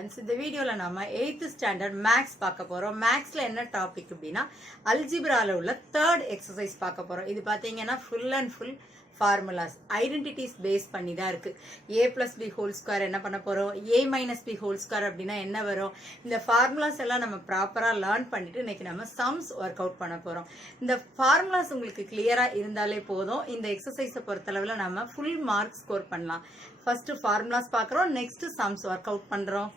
Students, இந்த வீடியோல நாம 8th ஸ்டாண்டர்ட் மேக்ஸ் பார்க்க போறோம். மேக்ஸ்ல என்ன டாபிக் அப்படின்னா அல்ஜிப்ரால உள்ள தேர்ட் எக்ஸசைஸ் பார்க்க போறோம். இது பாத்தீங்கன்னா full and full formulas, identities base பண்ணி தான் இருக்கு. a plus b whole square என்ன பண்ண போறோம், a minus b whole square அப்படின்னா என்ன வரும், இந்த ஃபார்முலாஸ் எல்லாம் நம்ம ப்ராப்பரா லேர்ன் பண்ணிட்டு இன்னைக்கு நம்ம சம்ஸ் ஒர்க் அவுட் பண்ண போறோம். இந்த ஃபார்முலாஸ் உங்களுக்கு கிளியரா இருந்தாலே போதும், இந்த எக்ஸசைஸை பொறுத்தளவுல நம்ம ஃபுல் மார்க் ஸ்கோர் பண்ணலாம். ஃபர்ஸ்ட் ஃபார்முலாஸ் பார்க்குறோம், நெக்ஸ்ட் சம்ஸ் ஒர்க் அவுட் பண்றோம்.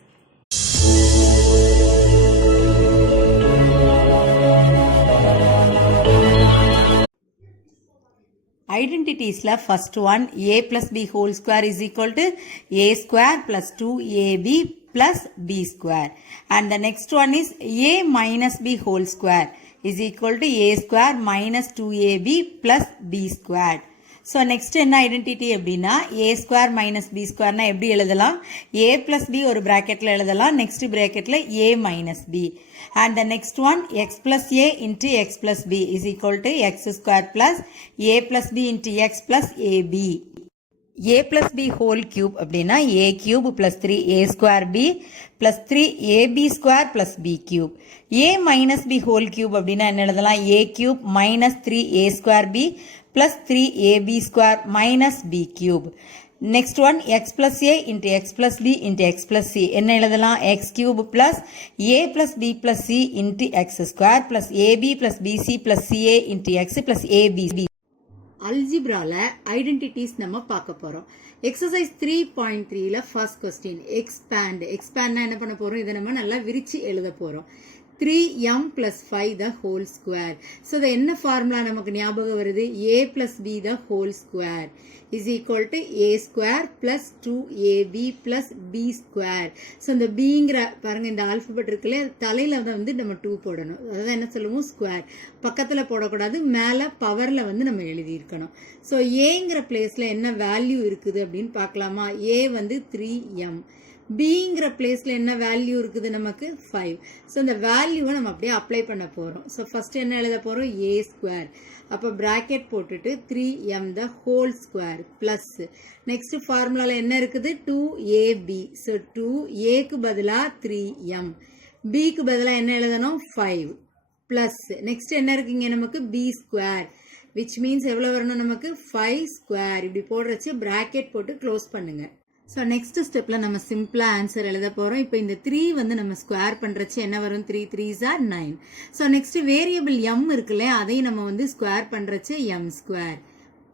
Identitiesல first one a plus b whole square is equal to a square plus 2ab plus b square, and the next one is a minus b whole square is equal to a square minus 2ab plus b square. So next என்ன identity அப்படின்னா a square minus b square னா எப்படி எழுதலாம், a plus b ஒரு பிராக்கெட்ல எழுதலாம், next பிராக்கெட்ல a minus b, and the next one x plus a into x plus b is equal to x square plus a plus b into x plus ab. a plus b whole cube அப்படின்னா a cube plus 3a square b plus 3ab square plus b cube. a minus b whole cube அப்படின்னா என்ன எழுதலாம், a cube minus 3a square b plus 3ab square minus b cube. Next one x plus a into x plus b into x plus c என்ன எழுதலாம், x cube plus a plus b plus c into x square plus ab plus bc plus ca into x plus ab. அல்ஜிப்ரால identities நம்ம பார்க்க போறோம். Exercise 3.3ல first question expand என்ன பண்ண போறோம், இதை நம்ம நல்லா விரிச்சு எழுத போறோம். 3m plus 5 the whole square. So the என்ன ஃபார்முலா நமக்கு ஞாபகம் வருது, a plus b the whole square is equal to a square plus 2ab plus b square. So இந்த bங்கிற பாருங்க, இந்த ஆல்பபெட் இருக்குல்ல, தலையில வந்து நம்ம 2 போடணும், அதாவது என்ன சொல்லுவோம் ஸ்கொயர், பக்கத்துல போடக்கூடாது, மேல பவர்ல வந்து நம்ம எழுதி இருக்கணும். ஸோ ஏங்கிற பிளேஸ்ல என்ன வேல்யூ இருக்குது அப்படின்னு பார்க்கலாமா, a வந்து 3m, bங்கிற பிளேஸ்ல என்ன வேல்யூ இருக்குது நமக்கு 5. ஸோ இந்த வேல்யூவை நம்ம அப்படியே அப்ளை பண்ண போறோம். ஸோ ஃபர்ஸ்ட் என்ன எழுத போறோம், a ஸ்கொயர், அப்போ பிராக்கெட் போட்டுட்டு 3m the whole square plus next ஃபார்முலால என்ன இருக்குது 2ab. ஸோ 2aக்கு பதிலா 3m, bக்கு பதிலா என்ன எழுதணும் 5 பிளஸ் நெக்ஸ்ட் என்ன இருக்குங்க நமக்கு b ஸ்கொயர், விச் மீன்ஸ் எவ்வளவு வரணும் நமக்கு 5 ஸ்கொயர். இப்படி போடுறச்சு பிராக்கெட் போட்டு க்ளோஸ் பண்ணுங்க. ஸோ நெக்ஸ்ட் ஸ்டெப்ல நம்ம சிம்பிளா ஆன்சர் எழுத போறோம். இப்போ இந்த 3 வந்து நம்ம ஸ்கொயர் பண்றச்சு என்ன வரும், 3 3s are 9. So next variable m இருக்குல்ல, அதையும் நம்ம வந்து ஸ்கொயர் பண்றச்சு m ஸ்கொயர்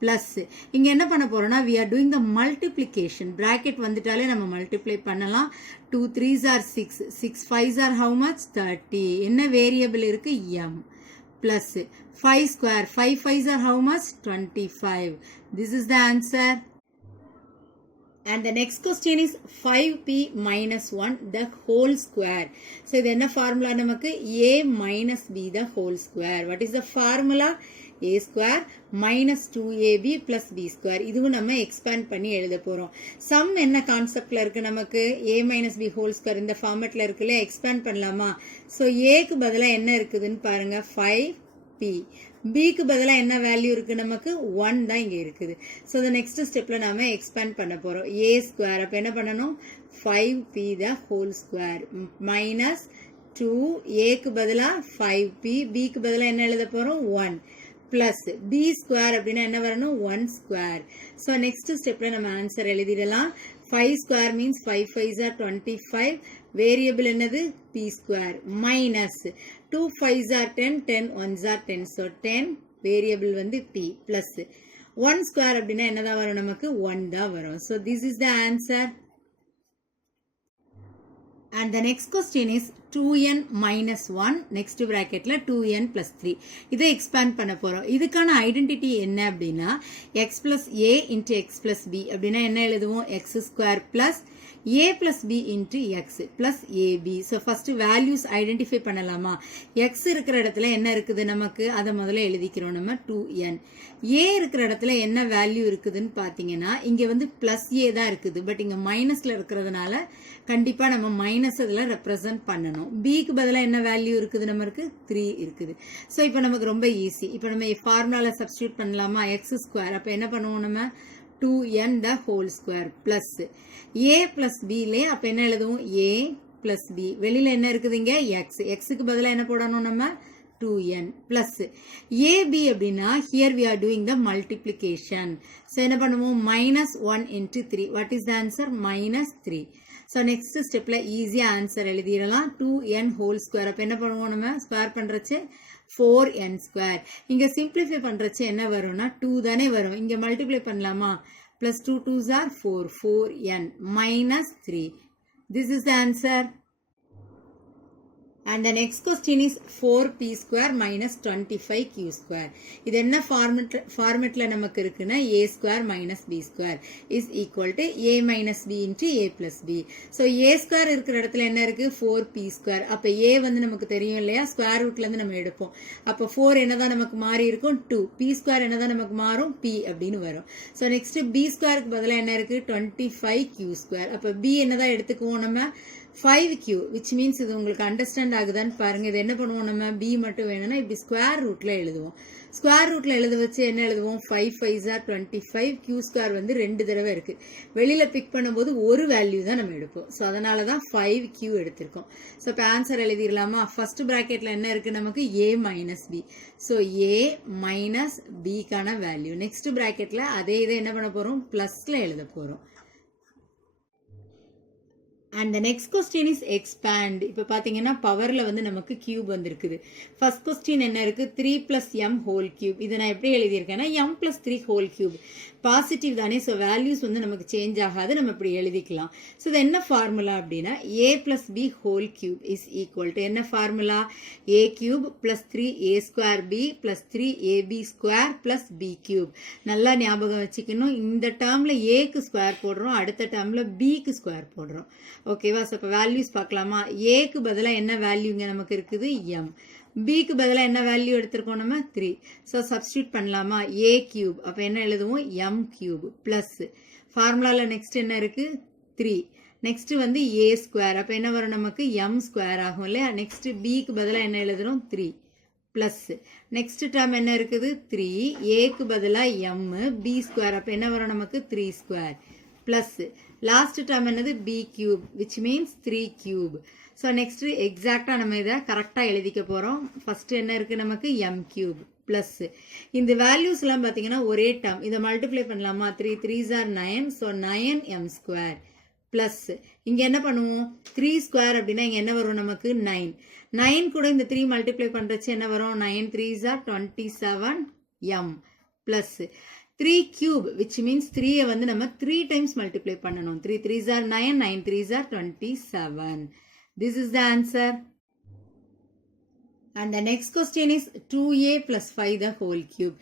பிளஸ் இங்க என்ன பண்ண போறோம்னா we are doing the multiplication. Bracket வந்துட்டாலே நம்ம மல்டிப்ளை பண்ணலாம். 2 3s are 6, 6 5s are how much 30. என்ன வேரியபிள் இருக்கு m plus 5 square, 5 5s are how much 25. This is the answer. And the next question is 5p minus 1 the whole square. So இது என்ன formula நமக்கு, a minus b the whole square. What is the formula, a square minus 2ab plus b square. இதுவும் நம்ம expand பண்ணி எழுத போறோம். sum என்ன கான்செப்ட்ல இருக்கு நமக்கு, a minus b whole square இந்த ஃபார்மட்ல இருக்குல்ல, expand பண்ணலாமா. so aக்கு பதிலா என்ன இருக்குதுன்னு பாருங்க 5p, bக்கு பதிலா என்ன வேல்யூ இருக்கு நமக்கு 1 தான் இங்க இருக்குது. சோ the next ஸ்டெப்ல நாம எக்ஸ்பேண்ட் பண்ண போறோம். a ஸ்கொயர், அப்ப என்ன பண்ணணும் 5p the whole square minus 2a க்கு பதிலா 5p, bக்கு பதிலா என்ன எழுத போறோம் 1 பிளஸ் b ஸ்கொயர் அப்படின்னா என்ன வரணும் 1 ஸ்கொயர். சோ நெக்ஸ்ட் ஸ்டெப்ல நம்ம ஆன்சர் எழுதிடலாம். 5 square means 5 5s are 25, variable என்னது p square minus 2 5s are 10, 10 1s are 10, so 10 variable வந்து p பிளஸ் 1 ஸ்கொயர் அப்படின்னா என்னதான் வரும் நமக்கு 1 தான் வரும். so this is the answer. And the next question is 2n minus 1 next bracketல 2n plus 3. இதை expand பண்ண போறோம். இதுக்கான ஐடென்டிட்டி என்ன அப்படின்னா x plus a into x plus b அப்படின்னா என்ன எழுதுவோம், x square plus a plus b into x plus ab. so first values identify பண்ணலாமா. x இருக்கிற இடத்துல என்ன இருக்குது நமக்கு, அதை முதல்ல எழுதிக்கிறோம் நம்ம 2n. a இருக்கிற இடத்துல என்ன வேல்யூ இருக்குதுன்னு பாத்தீங்கன்னா இங்க வந்து plus a தான் இருக்குது, பட் இங்க மைனஸ்ல இருக்கிறதுனால கண்டிப்பா நம்ம மைனஸ் அதுல ரெப்ரசன்ட் பண்ணணும். bக்கு பதிலா என்ன வேல்யூ இருக்குது நமக்கு 3 இருக்குது. சோ இப்போ நமக்கு ரொம்ப ஈஸி. இப்போ நம்ம ஃபார்முலால சப்ஸ்டிட்யூட் பண்ணலாமா, x ஸ்கொயர், அப்ப என்ன பண்ணுவோம் நம்ம 2n the whole square plus a plus b லே அப்ப என்ன எழுதுவோம் a plus b வெளியில என்ன இருக்குதுங்க x xக்கு பதிலா என்ன போடணும் நம்ம 2n plus ab அப்படின்னா here we are doing the multiplication so என்ன பண்ணுவோம் minus 1 into 3 what is the answer minus 3 so next stepல easy answer எழுதிடலாம் 2n whole square அப்ப என்ன பண்ணுவோம் நம்ம ஸ்கொயர் பண்றச்சு 4n square இங்க simplify பண்றச்சு என்ன வரும்னா 2 தானே வரும் இங்க multiply பண்ணலாமா plus 2 2s are 4 4n minus 3 this is the answer. And the next question is 4p square minus 25q square. இது என்ன ஃபார்மேட்ல நமக்கு இருக்குன்னா a square minus b square is equal to a minus b into a plus b. So a square இருக்கிற இடத்துல என்ன இருக்கு 4p square. அப்ப a வந்து நமக்கு தெரியும் இல்லையா ஸ்கொயர் ரூட்ல இருந்து நம்ம எடுப்போம். அப்ப 4 என்னதான் நமக்கு மாறி இருக்கும் 2. p square என்னதான் நமக்கு மாறும் p அப்படின்னு வரும். So next b squareக்கு பதிலா என்ன இருக்கு 25q square. அப்ப b என்னதான் எடுத்துக்குவோம் நம்ம 5q which means இது உங்களுக்கு அண்டர்ஸ்டாண்ட் ஆகுதான்னு பாருங்க இது என்ன பண்ணுவோம் நம்ம b மட்டும் வேணும்னா இப்படி ஸ்கொயர் ரூட்ல எழுதுவோம் ஸ்கொயர் ரூட்ல எழுத வச்சு என்ன எழுதுவோம் 5 5s are 25 q ஸ்கொயர் வந்து ரெண்டு தடவை இருக்கு வெளியில பிக் பண்ணும்போது ஒரு வேல்யூ தான் நம்ம எடுப்போம் சோ அதனால தான் 5q எடுத்திருக்கோம் சோ இப்போ ஆன்சர் எழுதிரலாமா ஃபர்ஸ்ட் பிராக்கெட்ல என்ன இருக்கு நமக்கு a minus b so a minus b கான வேல்யூ நெக்ஸ்ட் பிராக்கெட்ல அதே இதை என்ன பண்ண போறோம் பிளஸ்ல எழுத போறோம். And the next question is expand. இப்ப பாத்தீங்கன்னா பவர்ல வந்து நமக்கு கியூப் வந்திருக்குது. First question என்ன இருக்கு 3 plus m whole cube. இதை நான் எப்படி எழுதியிருக்கேன்னா m plus 3 whole cube. Positive தானே ஸோ வேல்யூஸ் வந்து நமக்கு சேஞ்ச் ஆகாது நம்ம இப்படி எழுதிக்கலாம் ஸோ இது என்ன ஃபார்முலா அப்படின்னா a plus b whole cube is equal to என்ன formula a cube plus 3a square b plus 3ab square plus b cube நல்லா ஞாபகம் வச்சுக்கணும் இந்த டேர்ம்ல aக்கு ஸ்கொயர் போடுறோம் அடுத்த டேர்ம்ல bக்கு ஸ்கொயர் போடுறோம் ஓகேவா ஸோ இப்போ வேல்யூஸ் பார்க்கலாமா aக்கு பதிலாக என்ன வேல்யூங்க நமக்கு இருக்குது m bக்கு பதிலா என்ன வேல்யூ எடுத்திருக்கோம் நம்ம 3 சோ சப்ஸ்டிட்யூட் பண்ணலாமா a கியூப் அப்ப என்ன எழுதுவோம் m கியூப் பிளஸ் ஃபார்முலால நெக்ஸ்ட் என்ன இருக்கு 3 நெக்ஸ்ட் வந்து a ஸ்கொயர் அப்ப என்ன வரும் நமக்கு m ஸ்கொயர் ஆகும் இல்லையா நெக்ஸ்ட் bக்கு பதிலா என்ன எழுதுறோம் 3 பிளஸ் நெக்ஸ்ட் டேர்ம் என்ன இருக்குது 3 aக்கு பதிலா m b ஸ்கொயர் அப்ப என்ன வரும் நமக்கு 3 ஸ்கொயர் பிளஸ் லாஸ்ட் டேர்ம் என்னது b cube which means 3 cube so next எக்ஸாக்டா நம்ம இதை கரெக்டா எழுதிக்க போறோம் ஃபர்ஸ்ட் என்ன இருக்கு நமக்கு m கியூப் பிளஸ் இந்த வேல்யூஸ் எல்லாம் பாத்தீங்கன்னா ஒரே டேர்ம் இதை மல்டிப்ளை பண்ணலாமா 3 3s are 9 so 9m square plus இங்க என்ன பண்ணுவோம் 3 ஸ்கொயர் அப்படின்னா இங்க என்ன வரும் நமக்கு 9 கூட இந்த 3 மல்டிப்ளை பண்றச்சு என்ன வரும் 9 3s are 27m plus 3 cube which means 3 வந்து நம்ம 3 times multiply பண்ணணும் 3 3s are 9 9 3s are 27. This is the answer. And the next question is 2a plus 5 the whole cube.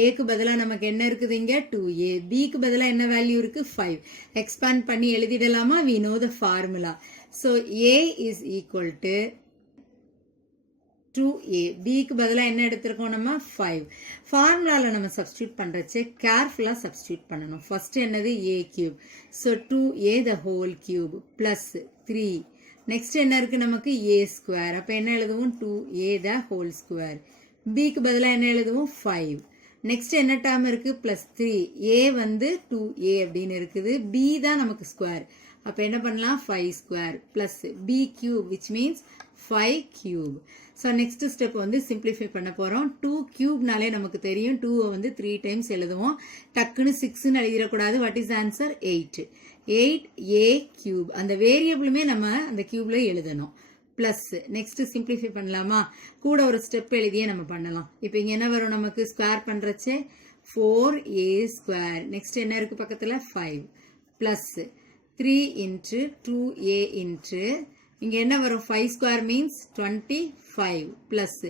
a க்கு பதிலா நமக்கு என்ன இருக்குது இங்க 2a b க்கு பதிலா என்ன வேல்யூ இருக்கு 5 expand பண்ணி எழுதிடலாமா we know the formula so a is equal to 2a b க்கு பதிலா என்ன எடுத்திருக்கோம் நம்ம 5 ஃபார்முலால நம்ம சப்ஸ்டிட்யூட் பண்றச்சே கேர்ஃபுல்லா சப்ஸ்டிட்யூட் பண்ணனும் ஃபர்ஸ்ட் என்னது a cube so 2a the whole cube plus 3 next என்ன இருக்கு நமக்கு a ஸ்கொயர் அப்ப என்ன எழுதுவோம் 2a the whole square b க்கு பதிலா என்ன எழுதுவோம் 5 நெக்ஸ்ட் என்ன டேர்ம் இருக்கு plus 3 a வந்து 2a அப்படின்னு இருக்குது b தான் நமக்கு ஸ்கொயர் அப்ப என்ன பண்ணலாம் 5 square plus b cube which means 5 cube so next step வந்து simplify பண்ண போறோம் 2 cube நாலே நமக்கு தெரியும் 2 வந்து 3 times எழுதுவோம் டக்குன்னு 6 ன்னு எழுதிர கூடாது what is the answer 8 8a cube அந்த வேரியபிளுமே நம்ம அந்த கியூப்ல எழுதணும் பிளஸ் நெக்ஸ்ட் சிம்பிளிஃபை பண்ணலாமா கூட ஒரு ஸ்டெப் எழுதியே நம்ம பண்ணலாம் இப்போ இங்க என்ன வரும் நமக்கு ஸ்கொயர் பண்றச்சே 4a ஸ்கொயர் நெக்ஸ்ட் என்ன இருக்கு பக்கத்துல 5 பிளஸ் 3 into 2a into இங்க என்ன வரும் 5 ஸ்கொயர் மீன்ஸ் 25 பிளஸ்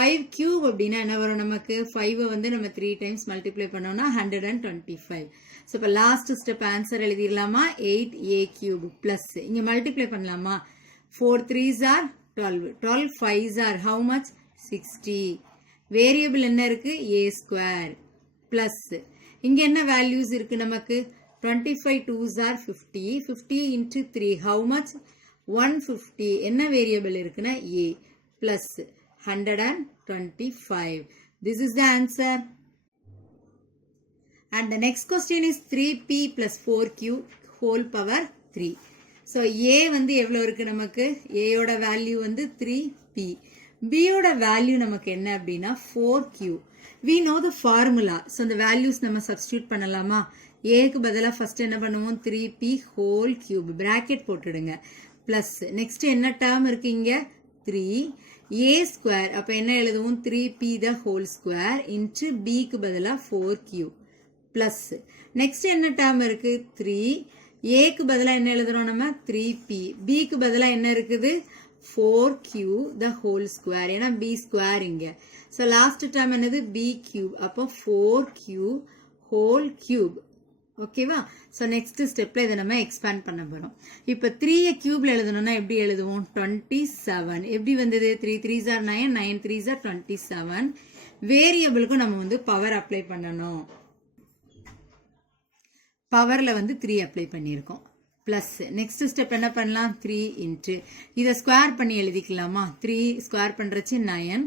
5 கியூப் அப்படின்னா என்ன வரும் நமக்கு 5 வந்து நம்ம 3 times மல்டிப்ளை பண்ணோம்னா 125 சோ இப்ப லாஸ்ட் ஸ்டெப் ஆன்சர் எழுதிரலாமா 8a cube பிளஸ் இங்க மல்டிப்ளை பண்ணலாமா 4 3s are 12 12 5s are how much 60 variable என்ன இருக்கு a ஸ்கொயர் பிளஸ் இங்க என்ன வேல்யூஸ் இருக்கு நமக்கு 25 2s are 50 50 into 3 how much 150 என்ன வேரியபிள் இருக்குன்னா a plus 125 this is the answer. And the next question is 3p plus 4q whole power 3. So a வந்து எவ்வளோ இருக்கு நமக்கு? a யோட வேல்யூ வந்து 3p. b யோட வேல்யூ நமக்கு என்ன அப்படின்னா 4q. We know the formula. So the values நம்ம substitute பண்ணலாமா? a க்கு பதிலா first என்ன பண்ணுவோம்? 3p whole cube. Bracket போட்டுடுங்க. Plus next என்ன term இருக்கு இங்க? 3 a square. அப்ப என்ன எழுதுவோம்? 3p the whole square into b க்கு பதிலா 4q. Plus next என்ன term இருக்கு? 3 a க்கு பதிலா என்ன எழுதுறோம் நம்ம? 3p. b க்கு பதிலா என்ன இருக்குது? 4q the whole square. ஏன்னா b square இங்க. So last term என்னது? b cube. அப்போ 4q whole cube. ஓகேவா? So next stepல இதை நம்ம expand பண்ண போறோம். இப்போ 3 cube எழுதணும்னா எப்படி எழுதுவோம்? 27. எப்படி வந்தது? 3 3s are 9, 9 3s are 27. வேரியபிளுக்கும் நம்ம வந்து பவர் அப்ளை பண்ணணும். பவர்ல வந்து 3 அப்ளை பண்ணியிருக்கோம். பிளஸ் நெக்ஸ்ட் ஸ்டெப் என்ன பண்ணலாம்? 3 இன்ட்டு இதை ஸ்கொயர் பண்ணி எழுதிக்கலாமா? 3 ஸ்கொயர் பண்றச்சு 9,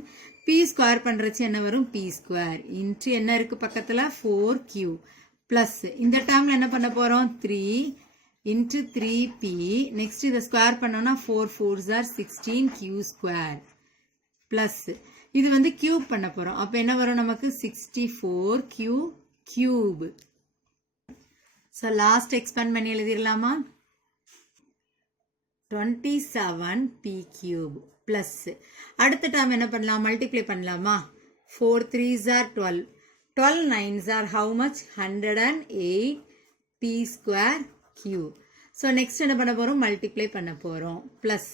p ஸ்கொயர் பண்றச்சு என்ன வரும்? p ஸ்கொயர் இன்ட்டு என்ன இருக்கு பக்கத்துல? 4q. பிளஸ் இந்த டேர்ம்ல என்ன பண்ண போறோம்? 3 இன்ட்டு 3p. நெக்ஸ்ட் இதை ஸ்கொயர் பண்ணோம்னா 4 4s are 16q square. Plus இது வந்து கியூப் பண்ண போறோம். அப்ப என்ன வரும் நமக்கு? 64q cube. So last expand பண்ணி எழுதிரலாமா? 27p cube plus அடுத்த term என்ன பண்ணலாம்? multiply பண்ணலாமா? 4 3s are 12. 12 9s are how much? 108p square cube. So next என்ன பண்ண போறோம்? multiply பண்ண போறோம். plus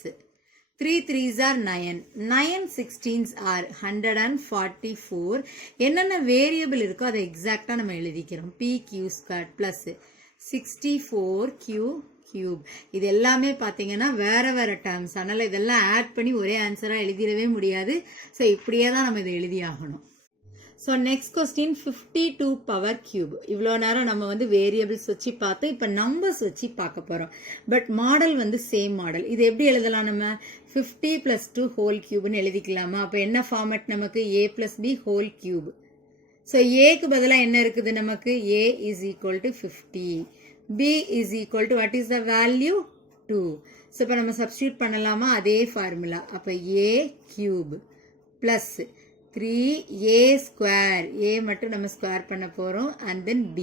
3 3s are 9. 9 16s are 144. என்னென்ன வேரியபிள் இருக்கோ அதை எக்ஸாக்டா நம்ம எழுதிக்கிறோம். pq square plus 64q cube. இது எல்லாமே பாத்தீங்கன்னா வேற வேற டேர்ம்ஸ். அதனால இதெல்லாம் ஆட் பண்ணி ஒரே ஆன்சரா எழுதிடவே முடியாது. ஸோ இப்படியே தான் நம்ம இதை எழுதி ஆகணும். So next question 52 power cube. இவ்வளோ நேரம் நம்ம வந்து வேரியபிள்ஸ் வச்சு பார்த்து இப்போ நம்பர்ஸ் வச்சு பார்க்க போறோம். பட் மாடல் வந்து சேம் மாடல். இது எப்படி எழுதலாம் நம்ம? 50 plus 2 whole cubeன்னு எழுதிக்கலாமா? அப்போ என்ன ஃபார்மேட் நமக்கு? a plus b whole cube. So aக்கு பதிலா என்ன இருக்குது நமக்கு? a is equal to 50. b is equal to what is the value? 2. So இப்போ நம்ம substitute பண்ணலாமா? அதே ஃபார்முலா. அப்போ a cube plus 3a square. a மட்டும் நம்ம ஸ்கொயர் பண்ண போறோம். and then b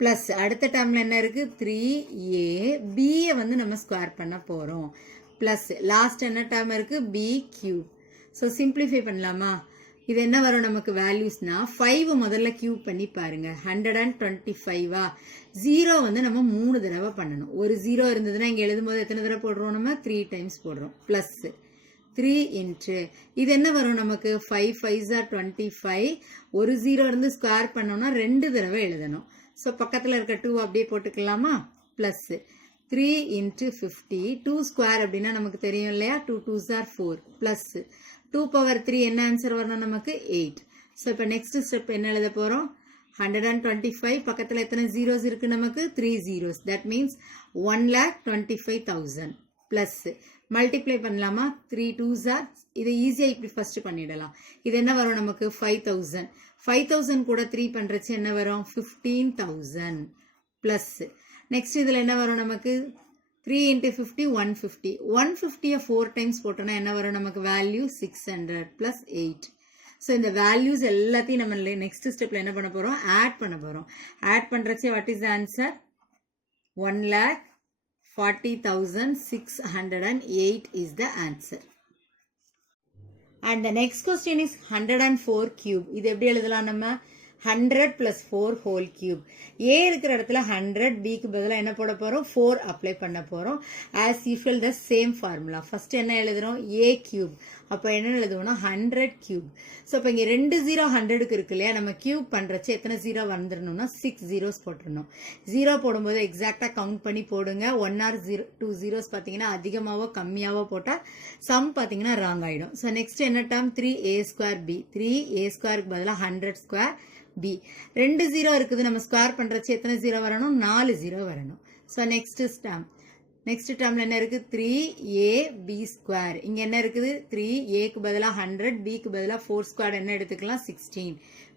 plus அடுத்த டேர்ம்ல என்ன இருக்கு? 3a. b வந்து நம்ம ஸ்கொயர் பண்ண போறோம். plus லாஸ்ட் என்ன டேர்ம் இருக்கு? b cube. So simplify பண்ணலாமா? இது என்ன வரும் நமக்கு வேல்யூஸ்னா? 5 முதல்ல கியூப் பண்ணி பாருங்க. 125 0 வந்து நம்ம 3 தடவை பண்ணணும். ஒரு 0 இருந்ததுன்னா இங்க எழுதும்போது எத்தனை தடவை போடுறோம்? நம்ம 3 டைம்ஸ் போடுறோம். பிளஸ் 3 இன்ட்டு இது என்ன வரும் நமக்கு? 5 5s are 25. ஒரு 0 இருந்து ஸ்கொயர் பண்ணோம்னா 2 தடவை எழுதணும். ஸோ பக்கத்தில் இருக்க 2 அப்படியே போட்டுக்கலாமா? Plus 3 into 50. 2 ஸ்கொயர் அப்படின்னா நமக்கு தெரியும் இல்லையா? 2 2s are 4. பிளஸ் 2 power 3 என்ன ஆன்சர் வரணும் நமக்கு? 8. ஸோ இப்போ நெக்ஸ்ட் ஸ்டெப் என்ன எழுத போறோம்? 125 பக்கத்தில் எத்தனை ஜீரோஸ் இருக்கு நமக்கு? 3 zeros. That means 1,25,000 plus multiply பண்ணலாமா? 3 2s are இதை ஈஸியா இப்படி ஃபர்ஸ்ட் பண்ணிடலாம். இது என்ன வரும் நமக்கு? 5,000. 5,000 கூட 3 பண்றச்சு என்ன வரும்? 15,000 பிளஸ் நெக்ஸ்ட் இதுல என்ன வரும் நமக்கு? 3 into 50 150. 150 4 times போட்டோம்னா என்ன வரும் நமக்கு? Value 600 plus 8. ஸோ இந்த வேல்யூஸ் எல்லாத்தையும் நம்ம நெக்ஸ்ட் ஸ்டெப்ல என்ன பண்ண போறோம்? ஆட் பண்ண போறோம். ஆட் பண்றச்சே what is answer? 1,40,608 is the answer. And the next question is 104 cube. இது எப்படி எழுதலாம் நம்ம? 100 plus 4 whole cube. a இருக்கிற இடத்துல 100, b க்கு பதிலா என்ன போட போறோம்? 4 அப்ளை பண்ண போறோம். as usual the same formula. first என்ன எழுதுறோம்? a cube. அப்ப என்ன எழுதுவோம்னா 100 cube. சோ இப்ப இங்க 2 0 100க்கு இருக்கு இல்லையா? நம்ம கியூப் பண்றச்சே எத்தனை 0 வந்துடணும்னா 6 zeros போட்டுறணும். 0 போடும்போது எக்ஸாக்ட்டா கவுண்ட் பண்ணி போடுங்க. 1 or 2 zeros பாத்தீங்கன்னா அதிகமாவோ கம்மியாவோ போட்டா சம் பாத்தீங்கன்னா ராங் ஆயிடும். சோ நெக்ஸ்ட் என்ன term? 3a square b. 3a squareக்கு பதிலா 100 square b. 2 0 இருக்குது. நம்ம ஸ்கொயர் பண்றச்சு எத்தனை 0 வரணும்? 4 0 வரணும். சோ நெக்ஸ்ட் டேர்ம் நெக்ஸ்ட் டேர்ம்ல என்ன இருக்கு 3ab ஸ்கொயர். இங்க என்ன இருக்குது 3aக்கு பதிலா 100, bக்கு பதிலா 4 ஸ்கொயர் என்ன எடுத்துக்கலாம் 16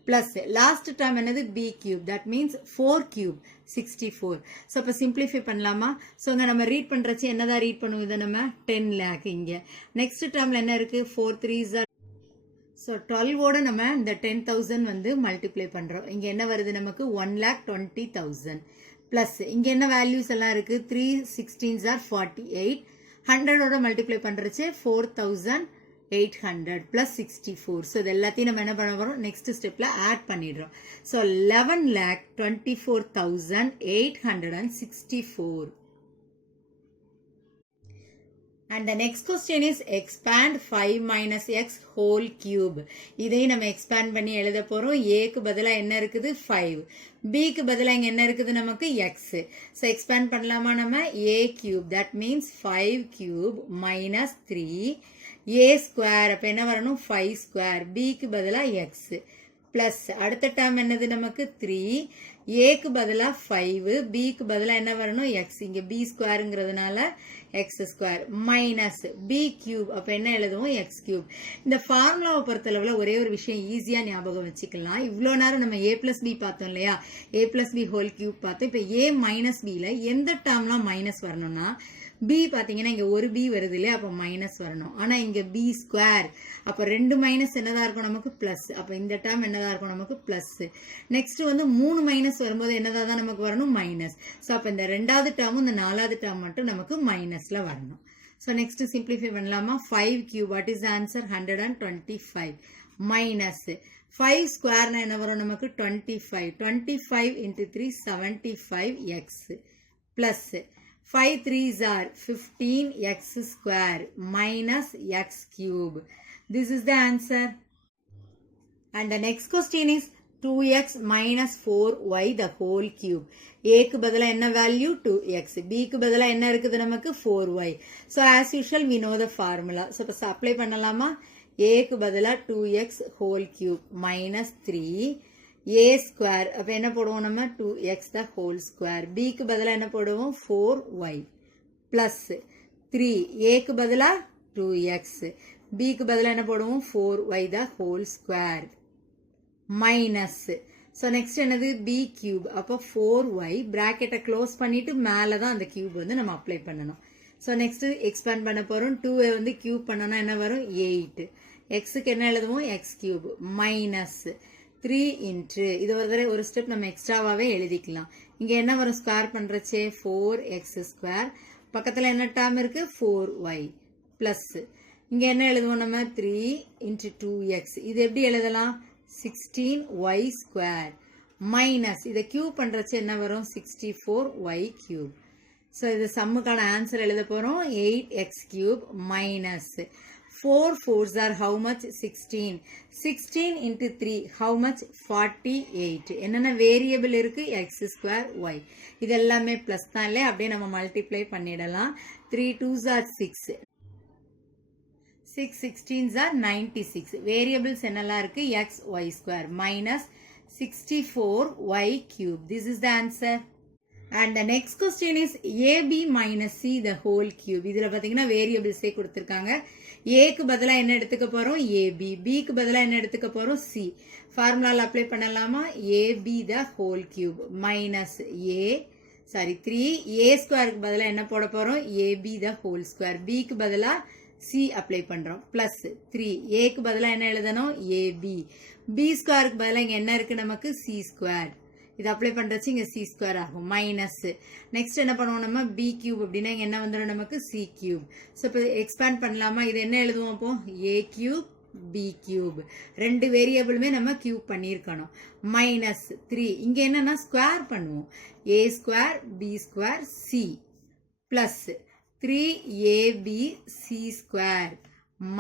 பிளஸ் லாஸ்ட் டேர்ம் என்னது b cube. That means 4 cube 64. So அப்போ சிம்பிளிஃபை பண்ணலாமா? ஸோ இங்கே நம்ம ரீட் பண்ணுறச்சு என்னதான் ரீட் பண்ணுவோம் இதை நம்ம 10 lakh. இங்கே நெக்ஸ்ட் டேர்ம்ல என்ன இருக்கு 4 3s are. ஸோ 12ஓட நம்ம இந்த 10,000 வந்து மல்டிப்ளை பண்ணுறோம். இங்கே என்ன வருது நமக்கு 1,20,000 ப்ளஸ் இங்கே என்ன வேல்யூஸ் எல்லாம் இருக்குது 3 16s are 48. 100ஓட மல்டிப்ளை பண்ணுறச்சு 4,800 ப்ளஸ் 64. ஸோ இது எல்லாத்தையும் நம்ம என்ன பண்ண போகிறோம் நெக்ஸ்ட் ஸ்டெப்பில் ஆட் பண்ணிடுறோம். So 11,24,864. And the next question is expand 5 minus x whole cube. இதையும் நம்ம expand பண்ணி எழுத போறோம். aக்கு பதிலா என்ன இருக்குது 5, bக்கு பதிலா இங்க என்ன இருக்குது நமக்கு x. so expand பண்ணலாமா நம்ம a cube. that means 5 cube minus 3 a square. அப்ப என்ன வரணும் 5 square. bக்கு பதிலா x பிளஸ் அடுத்த டேர்ம் என்னது நமக்கு 3 ஏக்கு பதிலா 5, பிக்கு பதிலா என்ன வரணும் x. இங்க b ஸ்கொயருங்கிறதுனால x square minus b cube. அப்ப என்ன எழுதுவோம் x கியூப். இந்த ஃபார்முலாவை பொறுத்தளவுல ஒரே ஒரு விஷயம் ஈஸியா ஞாபகம் வச்சுக்கலாம். இவ்வளோ நேரம் நம்ம a பிளஸ் பி பார்த்தோம் இல்லையா, a plus B whole cube பார்த்தோம். இப்போ a மைனஸ் பில எந்த டேர்ம்லாம் மைனஸ் வரணும்னா b பாத்தீங்கன்னா இங்க ஒரு b வருது இல்லையா, அப்ப மைனஸ் வரணும். ஆனா இங்க b ஸ்கொயர், அப்ப 2 மைனஸ் என்னதான் இருக்கும் நமக்கு பிளஸ். அப்ப இந்த டேர்ம் என்னதான் இருக்கும் நமக்கு பிளஸ். நெக்ஸ்ட் வந்து 3 மைனஸ் வரும்போது என்னதான் நமக்கு வரணும் மைனஸ். ஸோ அப்ப இந்த ரெண்டாவது டேர்மும் இந்த நாலாவது டேர்ம் மட்டும் நமக்கு மைனஸ்ல வரணும். ஸோ நெக்ஸ்ட் சிம்பிளிஃபை பண்ணலாமா 5 cube. What is answer 125 minus 5 ஸ்கொயர்னா என்ன வரும் நமக்கு 25. 25 into 3 75x plus 5 3s are 15x square minus x cube. This is the answer. And the next question is 2x minus 4y the whole cube. a க்கு பதிலா என்ன value 2x, b க்கு பதிலா என்ன இருக்குது நமக்கு 4y. so as usual we know the formula. so இப்ப apply பண்ணலாமா a க்கு பதிலா 2x whole cube minus 3 a square. அப்ப என்ன போடுவோம் நம்ம 2x the whole square. b க்கு பதிலா என்ன போடுவோம் 4y பிளஸ் 3 a க்கு பதிலா 2x, b க்கு பதிலா என்ன போடுவோம் 4y the whole square minus. So next என்னது b கியூப். அப்போ 4y பிராக்கெட்டை க்ளோஸ் பண்ணிட்டு மேலே தான் அந்த கியூப் வந்து நம்ம அப்ளை பண்ணணும். ஸோ நெக்ஸ்ட் எக்ஸ்பேண்ட் பண்ண போகிறோம். 2 வந்து கியூப் பண்ணோம்னா என்ன வரும் 8. எக்ஸுக்கு என்ன எழுதுவோம் எக்ஸ் கியூப் மைனஸ் 3 இன்ட்டு இது ஒரு ஸ்டெப் நம்ம எக்ஸ்ட்ராவாகவே எழுதிக்கலாம். இங்கே என்ன வரும் ஸ்கொயர் பண்ணுறச்சே 4x ஸ்கொயர். பக்கத்தில் என்ன டேர்ம் இருக்கு 4y ப்ளஸ் இங்கே என்ன எழுதுவோம் நம்ம 3 இன்ட்டு 2x. இது எப்படி எழுதலாம் 16y ஸ்கொயர் மைனஸ் இதை கியூப் பண்ணுறச்சு என்ன வரும் 64y கியூப். ஸோ இது சம்முக்கான ஆன்சர் எழுத போகிறோம் 8x cube minus 4 4s are how much 16. 16 into 3 how much 48. என்னென்ன வேரியபிள் இருக்கு x ஸ்கொயர் y. இது எல்லாமே பிளஸ் தான் இல்லையா, அப்படியே நம்ம மல்டிப்ளை பண்ணிடலாம். 3 2s are 6, 6 16s are 96. Variables என்னெல்லாம் இருக்கு x y square minus 64y cube. This is the answer. And the next question is ab minus c the whole cube. இதுல பாத்தீங்கன்னா வேரியபிள்ஸே கொடுத்திருக்காங்க. ஏக்கு பதிலா என்ன எடுத்துக்க போறோம் ab, bக்கு பதிலா என்ன எடுத்துக்க போறோம் c. ஃபார்முலால அப்ளை பண்ணலாமா ab the whole cube minus 3 a ஸ்கொயருக்கு பதிலா என்ன போட போறோம் ab the whole square. bக்கு பதிலா c அப்ளை பண்றோம் பிளஸ் 3 ஏக்கு பதிலா என்ன எழுதணும் ab, b ஸ்கொயருக்கு பதிலா இங்க என்ன இருக்கு நமக்கு c ஸ்கொயர். இது அப்ளை பண்றச்சு இங்க c ஸ்கொயர் ஆகும் மைனஸ். நெக்ஸ்ட் என்ன பண்ணுவோம் நம்ம b கியூப் அப்படின்னா இங்க என்ன வந்துடும் நமக்கு c கியூப். ஸோ இப்போ எக்ஸ்பேண்ட் பண்ணலாமா இது என்ன எழுதுவோம் அப்போ a கியூப் b கியூப். ரெண்டு வேரியபிளுமே நம்ம கியூப் பண்ணியிருக்கணும் மைனஸ் 3 இங்க என்னன்னா ஸ்கொயர் பண்ணுவோம் a square b square c plus 3ab c square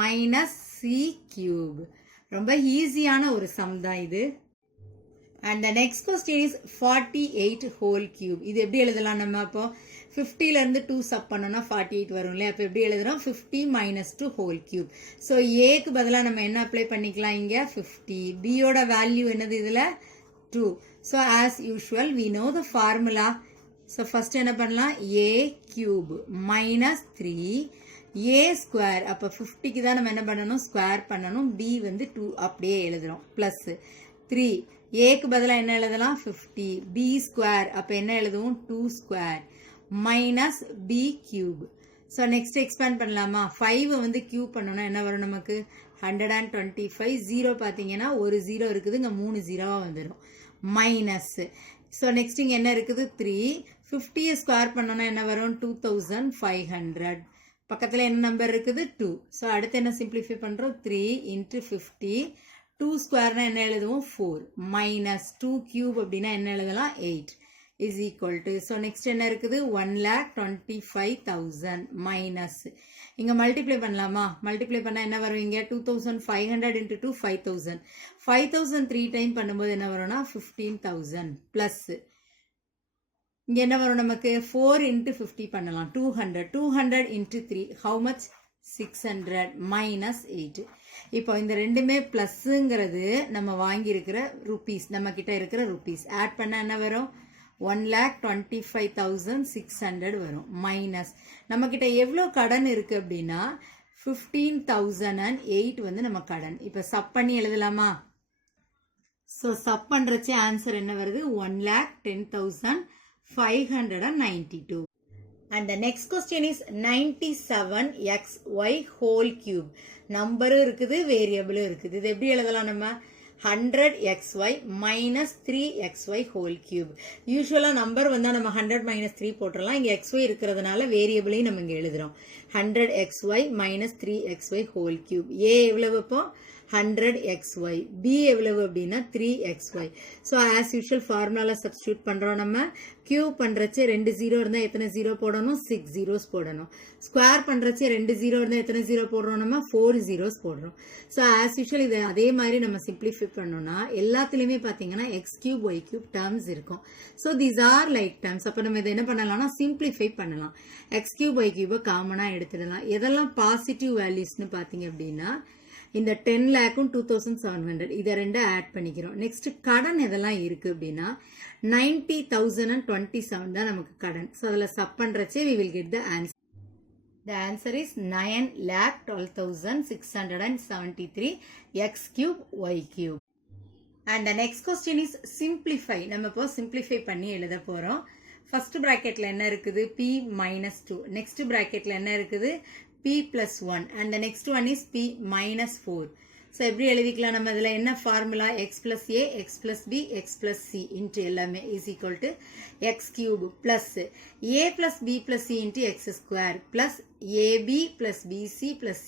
minus c cube. ரொம்ப ஈஸியான ஒரு சம் தான் இது. And the next question is 48 whole cube. இது எப்படி எழுதலாம் நம்ம அப்போ 50ல இருந்து 2 சப் பண்ணோம்னா 48 வரும் இல்லையா, அப்போ எப்படி எழுதுறோம் 50 minus 2 whole cube. ஸோ ஏக்கு பதிலாக நம்ம என்ன அப்ளை பண்ணிக்கலாம் இங்க 50. பியோட வேல்யூ என்னது இதுல 2. So as usual we know the formula. So first என்ன பண்ணலாம், a cube minus 3 A square, அப்போ 50க்கு தான் நம்ம என்ன பண்ணணும், ஸ்கொயர் பண்ணணும். பி வந்து 2 அப்படியே எழுதுறோம். ப்ளஸ் 3 ஏக்கு பதிலாக என்ன எழுதலாம், 50. பி ஸ்கொயர், அப்போ என்ன எழுதுவோம், 2 square minus B cube. So next expand பண்ணலாமா, 5 வந்து கியூப் பண்ணோன்னா என்ன வரும் நமக்கு, 125. 0 பார்த்தீங்கன்னா ஒரு 0 இருக்குது, இங்கே 3 0 வந்துடும். மைனஸ், ஸோ நெக்ஸ்ட் இங்கே என்ன இருக்குது, 3. 50 ஸ்கொயர் பண்ணோன்னா என்ன வரும், 2500. பக்கத்தில் என்ன நம்பர் இருக்குது, 2. ஸோ அடுத்து என்ன சிம்பிளிஃபை பண்ணுறோம், 3 × 50. 2 ஸ்கொயர்னா என்ன எழுதுவோம், 4. மைனஸ் 2 கியூப் அப்படின்னா என்ன எழுதலாம், 8 is equal to, so next என்ன இருக்குது, 1,25,000 மைனஸ், இங்க மல்டிப்ளை பண்ணலாமா, மல்டிப்ளை பண்ணா என்ன வரும், இங்க 2500 × 2 5000. 5000 3 டைம் பண்ணும்போது என்ன வரும்னா 15,000 பிளஸ் இங்க என்ன வரும் நமக்கு, 4 × 50 பண்ணலாம், 200. 200 × 3 how much, 600 மைனஸ் 8. இப்போ இந்த ரெண்டுமே பிளஸ்ங்கிறது நம்ம வாங்கி இருக்கிற ருபீஸ், நம்ம கிட்ட இருக்கிற ருபீஸ் ஆட் பண்ணா என்ன வரும், 1,25,600 வரும். மைனஸ் நம்ம கிட்ட எவ்வளோ கடன் இருக்கு அப்படின்னா 15,008 வந்து நம்ம கடன். இப்போ சப் பண்ணி எழுதலாமா, ஸோ சப் பண்ணுறச்சே ஆன்சர் என்ன வருது, 1,10,592. And the next question is 97xy whole cube. நம்பரும் இருக்குது, வேரியபிளும் இருக்குது. இது எப்படி எழுதலாம் நம்ம, 100xy minus 3xy whole cube. யூஸ்வலாக நம்பர் வந்தால் நம்ம 100 minus 3 போட்டுடலாம். இங்கே xy இருக்கிறதுனால வேரியபிளையும் நம்ம இங்கே எழுதுகிறோம். 100xy minus 3xy whole cube. a எவ்வளவு இப்போ, 100xy. b எவ்வளவு அப்படின்னா 3xy. ஸோ ஆஸ் யூஷுவல் ஃபார்முலாவில் சப்ஸ்டியூட் பண்ணுறோம். நம்ம கியூப் பண்ணுறச்சே 2 0 இருந்தால் எத்தனை 0 போடணும், 6 zeros போடணும். ஸ்கொயர் பண்ணுறச்சே 2 0 இருந்தால் எத்தனை 0 போடுறோம், நம்ம 4 zeros போடுறோம். ஸோ ஆஸ் யூஷுவல் இதை அதே மாதிரி நம்ம சிம்பிளிஃபை பண்ணோம்னா எல்லாத்துலேயுமே பார்த்தீங்கன்னா x cube y cube terms இருக்கும். So these are like terms. அப்போ நம்ம இதை என்ன பண்ணலாம்னா சிம்பிளிஃபை பண்ணலாம். x cube y cube காமனாக எடுத்துடலாம். எதெல்லாம் பாசிட்டிவ் வேல்யூஸ்னு பார்த்தீங்க அப்படின்னா இந்த 10 lakhம் 2,700 இதை ரெண்டு ஆட் பண்ணிக்கிறோம். நெக்ஸ்ட் கடன் எதெல்லாம் இருக்கு அப்படின்னா 90,027 தான் நமக்கு கடன். ஸோ அதில் sub பண்ணுறச்சே we will get the answer. The answer is 9,12,673 x cube y cube. And the next question is simplify. நம்ம இப்போ simplify பண்ணி எழுத போகிறோம். ஃபர்ஸ்ட் ப்ராக்கெட்டில் என்ன இருக்குது, p minus 2. நெக்ஸ்ட் ப்ராக்கெட்டில் என்ன இருக்குது, p plus 1 and the next one is p minus 4. So எப்படி எழுதிக்கலாம் நம்ம, இதில் என்ன formula, x plus a, x plus b, x plus c into எல்லாமே is equal to x cube plus a plus b plus c into x square plus ab plus bc plus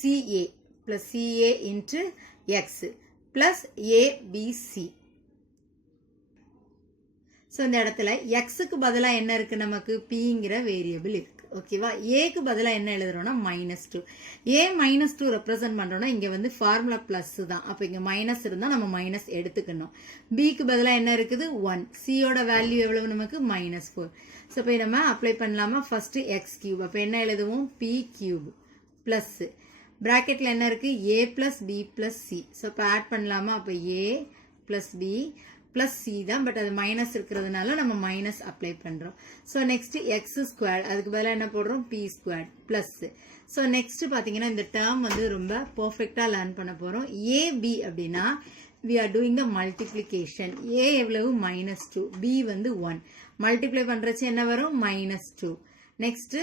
ca plus ca into x plus abc. So இந்த இடத்துல எக்ஸுக்கு பதிலாக என்ன இருக்குது நமக்கு, பிங்கிற variable இருக்குது. ஓகேவா, ஏக்கு பதிலாக என்ன எழுதுறோம்னா -2. ஏ -2 ரெப்ரசன்ட் பண்ணுறோம்னா இங்கே வந்து ஃபார்முலா ப்ளஸ் தான். அப்போ இங்கே மைனஸ் இருந்தால் நம்ம மைனஸ் எடுத்துக்கணும். பிக்கு பதிலாக என்ன இருக்குது, 1. சியோட வேல்யூ எவ்வளவு நமக்கு, -4. ஸோ இப்போ நம்ம அப்ளை பண்ணலாமா, ஃபர்ஸ்ட் எக்ஸ் கியூப். அப்போ என்ன எழுதுவோம், பி கியூப் ப்ளஸ் ப்ராக்கெட்டில் என்ன இருக்குது, A plus B plus C. So இப்போ ஆட் பண்ணலாமா, அப்போ A plus B plus C தான், பட் அது மைனஸ் இருக்கிறதுனால நம்ம மைனஸ் அப்ளை பண்ணுறோம். ஸோ நெக்ஸ்ட் எக்ஸ் ஸ்கொயர், அதுக்கு பதிலாக என்ன போடுறோம், B square plus. So next பார்த்தீங்கன்னா இந்த டேர்ம் வந்து ரொம்ப பர்ஃபெக்டாக லேர்ன் பண்ண போகிறோம். ஏபி அப்படின்னா we are doing the multiplication. a எவ்வளவு, -2, b வந்து 1. மல்டிப்ளை பண்ணுறச்சு என்ன வரும், -2. Next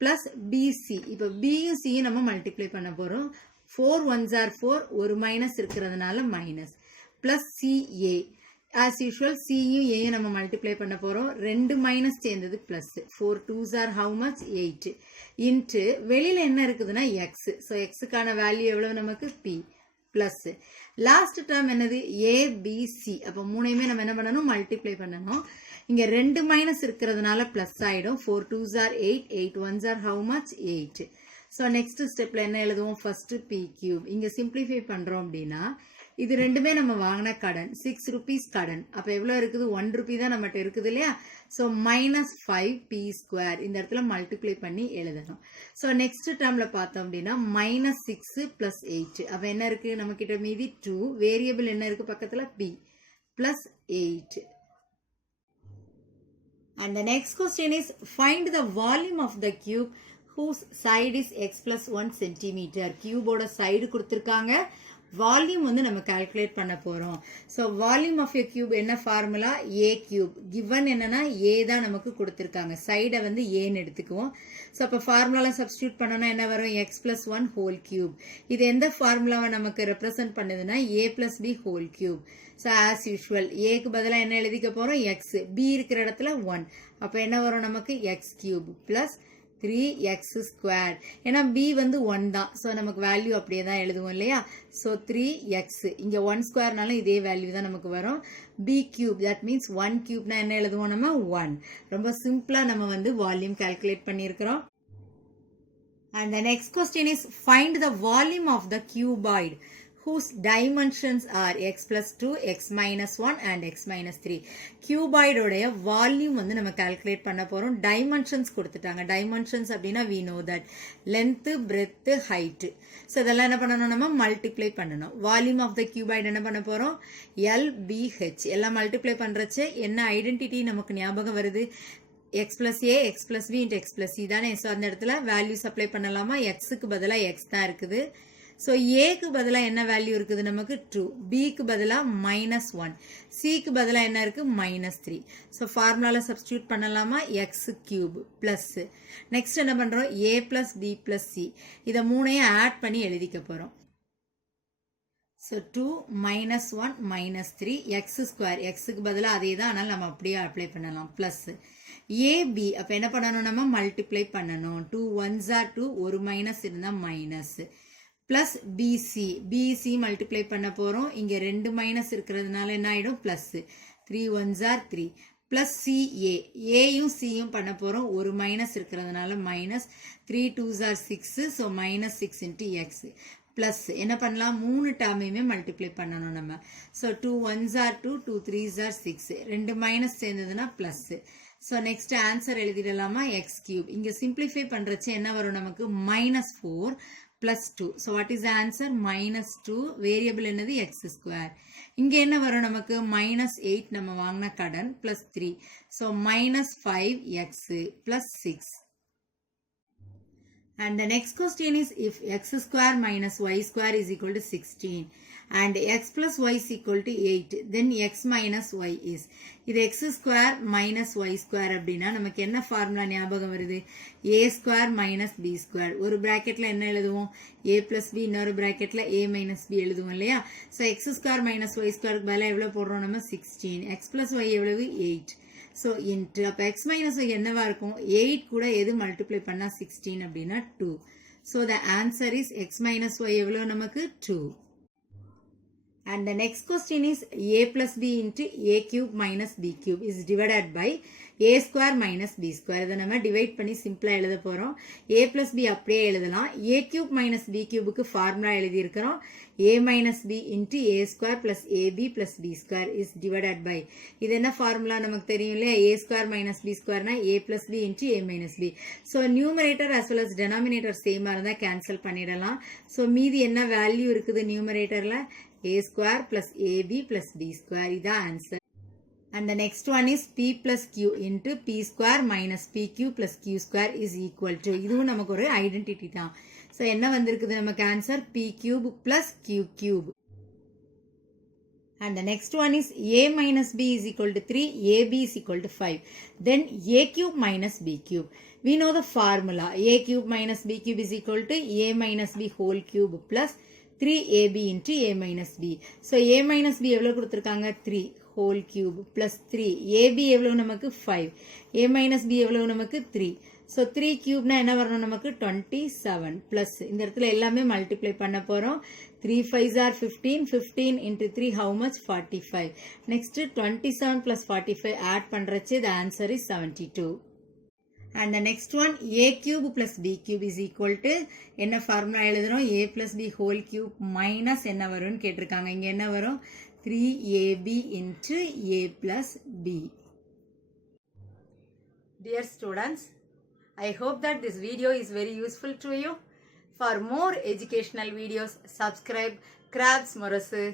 plus BC. இப்போ பியும் சியும் நம்ம மல்டிப்ளை பண்ண போகிறோம். 4 1s are 4, ஒரு மைனஸ் இருக்கிறதுனால minus plus CA. As usual சியும் ஏயும் நம்ம மல்டிப்ளை பண்ண போகிறோம். 2 மைனஸ் சேர்ந்தது plus. 4 2s are how much, 8 into வெளியில் என்ன இருக்குதுன்னா எக்ஸ். ஸோ எக்ஸுக்கான வேல்யூ எவ்வளவு நமக்கு, பி ப்ளஸ் லாஸ்ட் டேர்ம் என்னது, ஏபிசி. அப்போ மூணையுமே நம்ம என்ன பண்ணணும், மல்டிப்ளை பண்ணணும். இங்கே 2 மைனஸ் இருக்கிறதுனால ப்ளஸ் ஆகிடும். 4 2s are 8, 8 1s are how much, 8. So next ஸ்டெப்பில் என்ன எழுதுவோம், ஃபர்ஸ்ட் பி கியூப். இங்கே சிம்பிளிஃபை பண்ணுறோம் அப்படின்னா இது ரெண்டுமே நம்ம வாங்கின கடன், 6 rupees கடன். அப்போ எவ்வளோ இருக்குது, 1 rupee தான் நம்மகிட்ட இருக்குது இல்லையா. ஸோ -5 p ஸ்கொயர் இந்த இடத்துல மல்டிப்ளை பண்ணி எழுதணும். ஸோ நெக்ஸ்ட் டேர்மில் பார்த்தோம் அப்படின்னா -6 + 8. அப்போ என்ன இருக்குது நம்ம கிட்ட மீதி 2. வேரியபிள் என்ன இருக்குது பக்கத்தில், p +8. And the next question is find the volume of the cube whose side is x plus 1 centimeter. Cube ஓட side கொடுத்திருக்காங்க. வால்யூம் வந்து நம்ம கால்குலேட் பண்ண போறோம். So volume of a cube என்ன ஃபார்முலா? A cube. கிவன் என்னன்னா A தான் நமக்கு கொடுத்துருக்காங்க. சைடை வந்து ஏன்னு எடுத்துக்குவோம். ஸோ அப்போ ஃபார்முலால சப்ஸ்டியூட் பண்ணோம்னா என்ன வரும்? X plus 1 whole cube. இது எந்த ஃபார்முலாவை நமக்கு ரெப்ரசென்ட் பண்ணுதுன்னா A plus B whole cube. So as usual ஏக்கு பதிலாக என்ன எழுதிக்க போறோம்? எக்ஸ். பி இருக்கிற இடத்துல 1. அப்போ என்ன வரும் நமக்கு? X cube plus 3x square. ஏன்னா b வந்து 1 தான். ஸோ நமக்கு வேல்யூ அப்படியே தான் எழுதுவோம் இல்லையா? So 3x. இங்கே 1 ஸ்கொயர்னாலும் இதே வேல்யூ தான் நமக்கு வரும். b கியூப், தட் மீன்ஸ் 1 கியூப்னா என்ன எழுதுவோம் நம்ம? 1. ரொம்ப சிம்பிளாக நம்ம வந்து வால்யூம் கால்குலேட் பண்ணியிருக்கிறோம். And the next question is find the volume of the cuboid whose dimensions are x plus 2, x minus 1 and x minus 3. Cuboid உடைய volume வந்து நம்ம calculate பண்ண போறோம். Dimensions கொடுத்துட்டாங்க. Dimensions அப்படின்னா we know that length, breadth, height. So இதெல்லாம் என்ன பண்ணணும்? நம்ம multiply பண்ணணும். Volume of the cuboid என்ன பண்ண போறோம்? LBH. எல்லாம் multiply பண்றச்சு என்ன ஐடென்டிட்டி நமக்கு ஞாபகம் வருது? x plus a, x plus b into x plus c தானே. ஸோ அந்த இடத்துல வேல்யூ சப்ளை பண்ணலாமா? எக்ஸுக்கு பதிலாக எக்ஸ் தான் இருக்குது. ஸோ ஏக்கு பதிலாக என்ன வேல்யூ இருக்குது நமக்கு? 2. பிக்கு பதிலாக -1. சிக்கு பதிலாக என்ன இருக்குது? -3. ஸோ ஃபார்முலாவில் சப்ஸ்டியூட் பண்ணலாமா? எக்ஸ் கியூப் ப்ளஸ் நெக்ஸ்ட் என்ன பண்ணுறோம்? A plus B plus C. இதை மூணையும் ஆட் பண்ணி எழுதிக்க போகிறோம். So 2 -1 -3 x square. எக்ஸுக்கு பதிலாக அதே தான், ஆனால் நம்ம அப்படியே அப்ளை பண்ணலாம். Plus AB. அப்போ என்ன பண்ணணும்? நம்ம மல்டிப்ளை பண்ணணும். 2 1s are 2, ஒரு மைனஸ் இருந்தால் minus. Plus BC. BC multiply பண்ண போகிறோம். இங்கே 2 மைனஸ் இருக்கிறதுனால என்ன ஆகிடும்? Plus 3 1s are 3. Plus CA. ஏயும் சியும் பண்ண போகிறோம். ஒரு மைனஸ் இருக்கிறதுனால மைனஸ். 3 2s are 6. So -6 into x. Plus என்ன பண்ணலாம்? 3 டேர்மையுமே மல்டிப்ளை பண்ணணும் நம்ம. So 2 1s are 2, 2 3s are 6. 2 minus சேர்ந்ததுன்னா பிளஸ். ஸோ நெக்ஸ்ட் ஆன்சர் எழுதிடலாமா? X cube. இங்கே சிம்பிளிஃபை பண்ணுறச்சு என்ன வரும் நமக்கு? -4 + 2. So what is answer? -2. Variable என்னது? X square. இங்கே என்ன வரும் நமக்கு? -8 நம்ம வாங்கின கடன் + 3. So -5x + 6. And the next question is if x square minus y square is equal to 16 and x plus y is equal to 8, then x minus y is. இது x square minus y square அப்படின்னா நமக்கு என்ன formula ஞாபகம் வருது? a square minus b square. ஒரு பிராக்கெட்ல என்ன எழுதுவோம்? a plus b, இன்னொரு பிராக்கெட்ல a minus b எழுதுவோம் இல்லையா? So x square minus y square பதிலாக எவ்வளோ போடுறோம் நம்ம? 16. x plus y எவ்வளவு? 8. ஸோ இன்ட்டு அப்போ எக்ஸ் மைனஸ் ஒய் என்னவா இருக்கும்? 8 கூட எது மல்டிப்ளை பண்ணால் 16 அப்படின்னா 2. So the answer is x minus y எவ்வளோ நமக்கு? 2. And the next question is a plus b into a cube minus b cube is divided by a square minus b square. இதை நம்ம டிவைட் பண்ணி சிம்பிளாக எழுத போகிறோம். a plus b அப்படியே எழுதலாம். a cube minus b cubeக்கு ஃபார்முலா எழுதியிருக்கிறோம். a minus b into a square plus ab plus b square is divided by. இது என்ன ஃபார்முலா நமக்கு தெரியும் இல்லையா? a square minus b squareனா a plus b into a minus b. So numerator as well as denominator சேமாக இருந்தால் cancel பண்ணிடலாம். So மீதி என்ன வேல்யூ இருக்குது நியூமரேட்டரில்? a square plus ab plus b square. இதான் answer. And the next one is p plus q into p square minus pq plus q square is equal to. இதுவும் நமக்கு ஒரு ஐடென்டிட்டி தான். ஸோ என்ன வந்திருக்குது நமக்கு answer? p cube plus q cube. And the next one is a minus b is equal to 3, ab is equal to 5. Then a cube minus b cube. We know the formula. a cube minus b cube is equal to a minus b whole cube plus 3ab into a minus b. So a minus b எவ்வளோ கொடுத்துருக்காங்க? 3 whole cube plus 3. ab எவ்வளோ நமக்கு? 5. a minus b எவ்வளோ நமக்கு? 3. So 3 கியூப்னா என்ன வரணும் நமக்கு? 27 plus இந்த இடத்துல எல்லாமே மல்டிப்ளை பண்ண போகிறோம். 3 5s are 15. 15 into 3 how much? 45. Next 27 plus 45 add பண்ணுறச்சு the answer is 72. And the next one a cube plus b cube is equal to என்ன ஃபார்முலா எழுதுறோம்? a plus b whole cube minus என்ன வரும்னு கேட்டிருக்காங்க. இங்கே என்ன வரும்? 3ab into a plus b. Dear students, I hope that this video is very useful to you. For more educational videos, subscribe Crabs Morosu.